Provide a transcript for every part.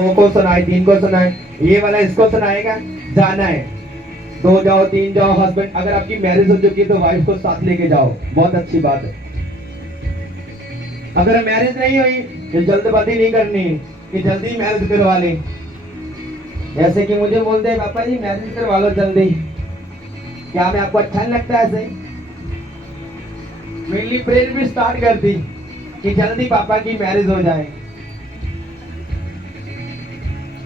दो को सुनाए, तीन को सुनाए, ये वाला इसको सुनाएगा, जाना है। दो जाओ, तीन जाओ, हस्बैंड, अगर आपकी मैरिज हो चुकी है तो वाइफ को साथ लेके जाओ, बहुत अच्छी बात है। अगर मैरिज नहीं हुई तो जल्दबाजी नहीं करनी कि जल्दी मैरिज करवा ले। जैसे कि मुझे बोलते हैं पापा जी मैरिज करवा लो जल्दी, क्या मैं आपको अच्छा नहीं लगता ऐसे? मेनली प्रेयर भी स्टार्ट कर दी कि जल्दी पापा की मैरिज हो जाए।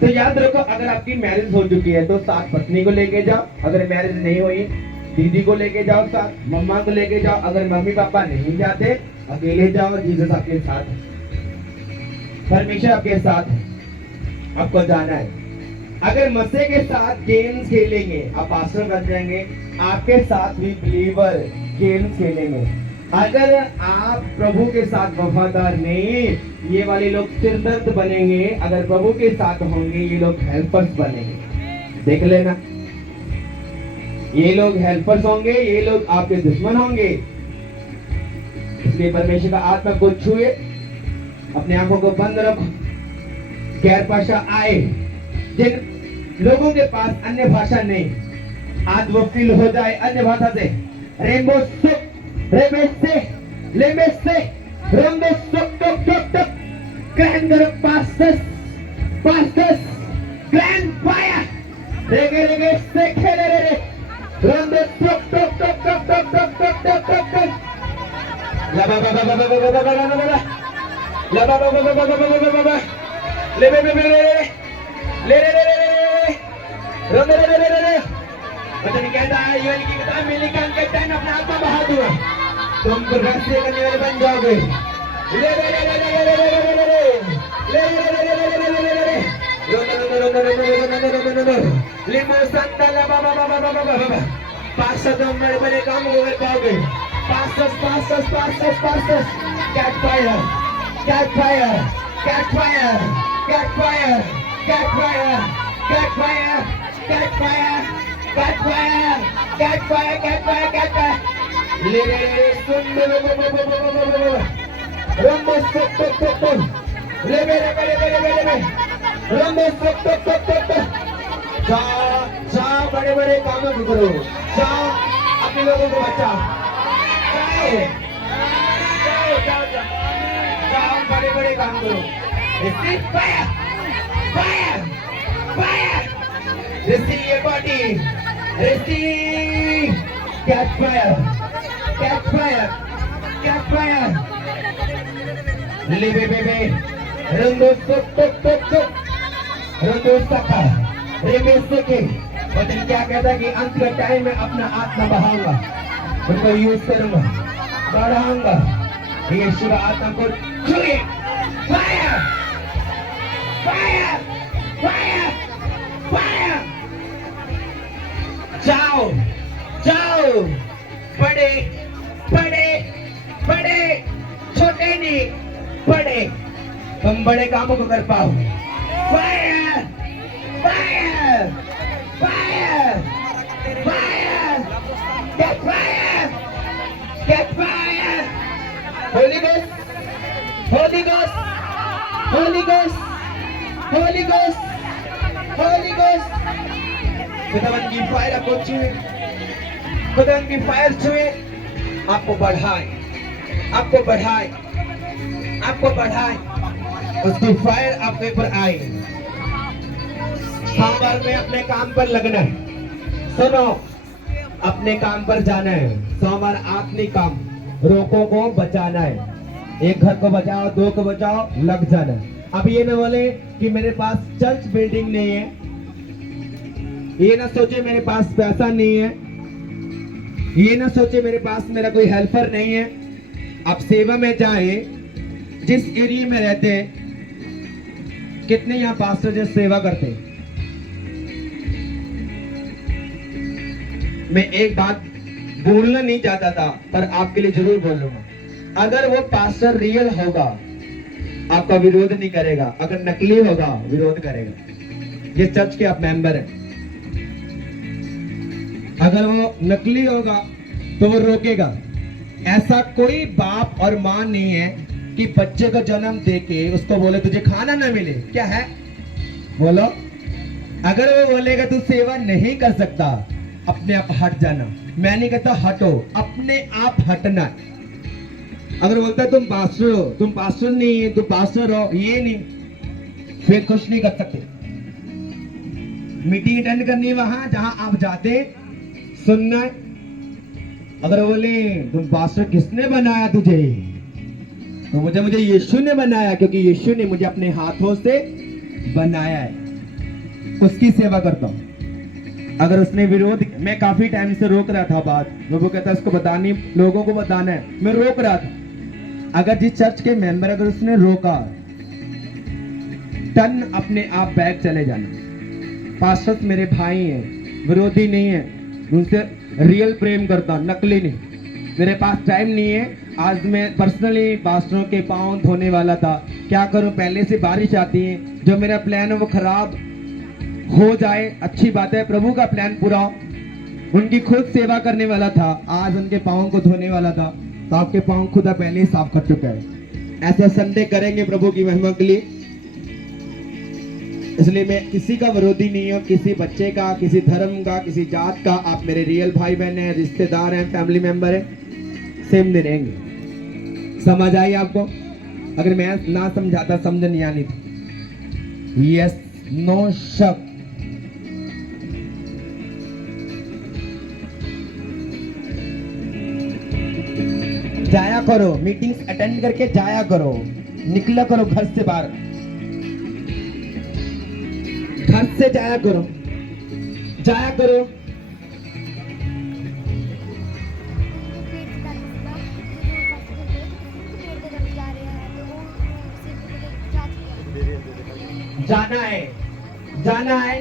तो याद रखो, अगर आपकी मैरिज हो चुकी है तो साथ पत्नी को लेके जाओ, अगर मैरिज नहीं हुई दीदी को लेके जाओ, साथ मम्मा को लेके जाओ, अगर मम्मी पापा नहीं जाते अकेले जाओ। जीसस आपके साथ है, परमेश्वर आपके साथ है, आपको जाना है। अगर मसीह के साथ गेम्स खेलेंगे आप पास्टर बन जाएंगे, आपके साथ भी बिलीवर गेम्स खेलेंगे। अगर आप प्रभु के साथ वफादार नहीं, ये वाले लोग सिरदर्द बनेंगे। अगर प्रभु के साथ होंगे ये लोग हेल्पर्स बनेंगे। देख लेना, ये लोग हेल्पर्स होंगे, ये लोग आपके दुश्मन होंगे। इसलिए परमेश्वर का आत्मा को छुए, अपने आंखों को बंद रखो। गैर भाषा आए, जिन लोगों के पास अन्य भाषा नहीं, आज वो फील हो जाए अन्य भाषा से। रेनबो सुख रेमेसे लेमेसे रेनबो सुख टुक टुक टुक ग्रैंड पास्टर्स पास्टर्स ग्रैंड फायर रेगे रेगे से खेले रे रेनबो सुख टुक टुक टुक टुक टुक टुक टुक टुक टुक ला बा बा बा बा बा बा बा ला बा बा बा बा बा बा बा ले बे बे ले ले ले ले रोने रे रे रे रे पता नहीं कहता है ये की बता मिली कान के टाइम अपना आत्मा बहा दूंगा, तुम राष्ट्रीय करने वाले बन जाओगे। ले ले ले ले ले ले ले ले ले ले ले ले ले ले लिमो संतला बाबा बाबा बाबा बाबा पांच तुम बड़े बड़े काम को कर पाओगे। पास्टर्स कैट फायर कैट फायर कैट फायर कैट फायर कैट फायर कैट फायर कैट फायर कैट फायर कैट फायर कैट फायर कैट फायर ले ले ले सुन ले रंबो सुक टुक टुक टुक ले मेरे मेरे मेरे मेरे मेरे रंबो सुक टुक टुक टुक टुक जाओ जाओ बड़े बड़े कामों को करो, जाओ अपने लोगों को बचाओ, जाओ जाओ जाओ जाओ बड़े बड़े काम करो। Receive fire fire fire receive your body receive catch fire catch fire catch fire live baby रंगो सुक टुक टुक टुक रंगो सका रेमे सके। पता क्या कहता कि अंत के टाइम में अपना आत्मा बहाऊंगा, उनको यूज करूंगा, बढ़ाऊंगा। यीशु का आत्मा को छुए फायर फायर फायर फायर जाओ जाओ बड़े बड़े बड़े छोटे नहीं बड़े, तुम बड़े कामों को कर पाओ। Fire fire fire fire get fire get fire holy ghost holy ghost holy ghost holy ghost holy ghost खुदावन की फायर आपको छुए, खुदावन की फायर छुए, आपको बढ़ाए आपको बढ़ाए आपको बढ़ाए, उसकी फायर आपके ऊपर आए। सोमवार में अपने काम पर लगना है, सुनो अपने काम पर जाना है। सोमवार अपने काम रोकों को बचाना है, एक घर को बचाओ, दो को बचाओ, लग जाना है। अब ये ना बोले कि मेरे पास चर्च बिल्डिंग नहीं है, ये ना सोचे मेरे पास पैसा नहीं है, ये ना सोचे मेरे पास मेरा कोई हेल्पर नहीं है। आप सेवा में जाए, जिस एरिया में रहते हैं, कितने यहाँ पास्टर जो सेवा करते हैं। मैं एक बात बोलना नहीं चाहता था पर आपके लिए जरूर बोलूंगा, अगर वो पास्टर रियल होगा आपका विरोध नहीं करेगा, अगर नकली होगा विरोध करेगा। ये चर्च के आप मेंबर हैं, अगर वो नकली होगा तो वो रोकेगा। ऐसा कोई बाप और मां नहीं है कि बच्चे को जन्म देके उसको बोले तुझे खाना ना मिले। क्या है बोलो। अगर वो बोलेगा तू सेवा नहीं कर सकता, अपने आप हट जाना। मैं नहीं कहता हटो, अपने आप हटना। अगर बोलता है तुम पास्टर हो, तुम पास्टर नहीं है, तुम पास्टर हो, ये नहीं, फिर कुछ नहीं कर सकते। मीटिंग अटेंड करनी है वहां जहां आप जाते, सुनना है। अगर बोले तुम पास्टर किसने बनाया तुझे, तो मुझे यीशु ने बनाया, क्योंकि यीशु ने मुझे अपने हाथों से बनाया है, उसकी सेवा करता हूं। अगर उसने विरोध, मैं काफी टाइम से रोक रहा था बात, लोगों कहता है उसको बतानी, लोगों को बताना है, मैं रोक रहा था। अगर जिस चर्च के मेंबर, अगर उसने रोका, टन अपने आप बैग चले जाना। पास्टर्स मेरे भाई हैं, विरोधी नहीं है, उनसे रियल प्रेम करता, नकली नहीं। मेरे पास टाइम नहीं है। आज मैं पर्सनली पास्टरों के पांव धोने वाला था, क्या करूं, पहले से बारिश आती है, जो मेरा प्लान है वो खराब हो जाए, अच्छी बात है, प्रभु का प्लान पूरा हो। उनकी खुद सेवा करने वाला था, आज उनके पाँव को धोने वाला था, तो आपके पाँव खुदा पहले ही साफ कर चुका है। ऐसा संडे करेंगे प्रभु की महिमा के लिए। इसलिए मैं किसी का विरोधी नहीं हूँ, किसी बच्चे का, किसी धर्म का, किसी जात का। आप मेरे रियल भाई बहन हैं, रिश्तेदार हैं, फैमिली मेंबर हैं, सेम दिन रहेंगे। समझ आई आपको? अगर मैं ना समझाता, समझ नहीं आनी थी। यस, नो शक। जाया करो, मीटिंग्स अटेंड करके जाया करो, निकला करो घर से बाहर, घर से जाया करो, जाया करो। जाना है, जाना है,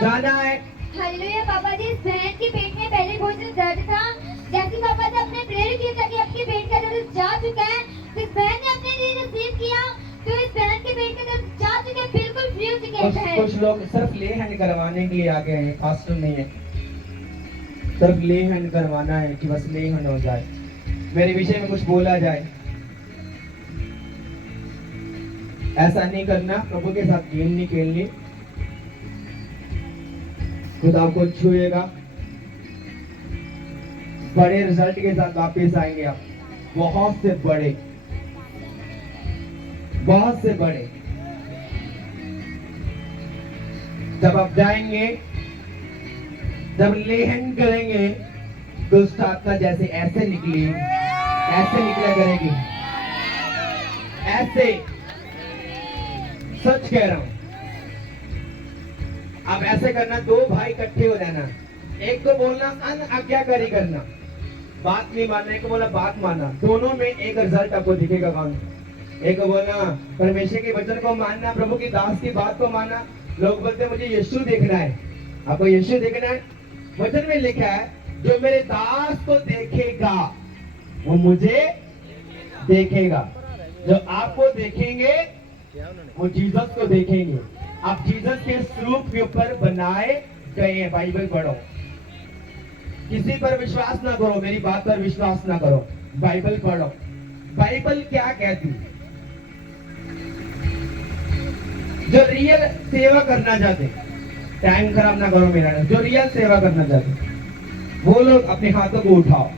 जाना है। हालेलुया। पापा जी, इस बहन के पेट में पहले बहुत दर्द था, जैसे पापा जी अपने प्रेयर किया था कि आपके पेट का दर्द जा चुका है, तो इस बहन ने अपने लिए रिसीव किया, तो इस बहन के पेट का दर्द जा चुका है, बिल्कुल फ्री हो चुके हैं बहन। कुछ लोग सिर्फ ले हैंड करवाने के लिए आ गए हैं, फास्टर नहीं है, सिर्फ ले हैंड करवाना है कि बस ले हैंड हो जाए, मेरे विषय में कुछ बोला जाए। ऐसा नहीं करना, प्रभु के साथ गेम नहीं खेलनी। खुद आपको छुएगा, बड़े रिजल्ट के साथ वापस आएंगे आप, बहुत से बड़े, बहुत से बड़े। जब आप जाएंगे, जब लेहन करेंगे, दुष्ट आत्मा जैसे ऐसे निकली, ऐसे निकला करेगी, ऐसे, सच कह रहा हूं। आप ऐसे करना, दो भाई इकट्ठे हो जाना, एक को बोलना अनाज्ञाकारी करना, बात नहीं मानना, एक को बोला बात मानना, दोनों में एक रिजल्ट आपको दिखेगा। कौन? एक को बोलना परमेश्वर के वचन को मानना, प्रभु की दास की बात को मानना। लोग बोलते मुझे यीशु देखना है, आपको यीशु देखना है? वचन में लिखा है जो मेरे दास को देखेगा वो मुझे देखेगा। जो आपको देखेंगे वो जीसस को देखेंगे। आप जीसस के स्वरूप के ऊपर बनाए गए हैं। बाइबल पढ़ो, किसी पर विश्वास ना करो, मेरी बात पर विश्वास ना करो, बाइबल पढ़ो। बाइबल क्या कहती? जो रियल सेवा करना चाहते, टाइम खराब ना करो मेरा, जो रियल सेवा करना चाहते वो लोग अपने हाथों को उठाओ।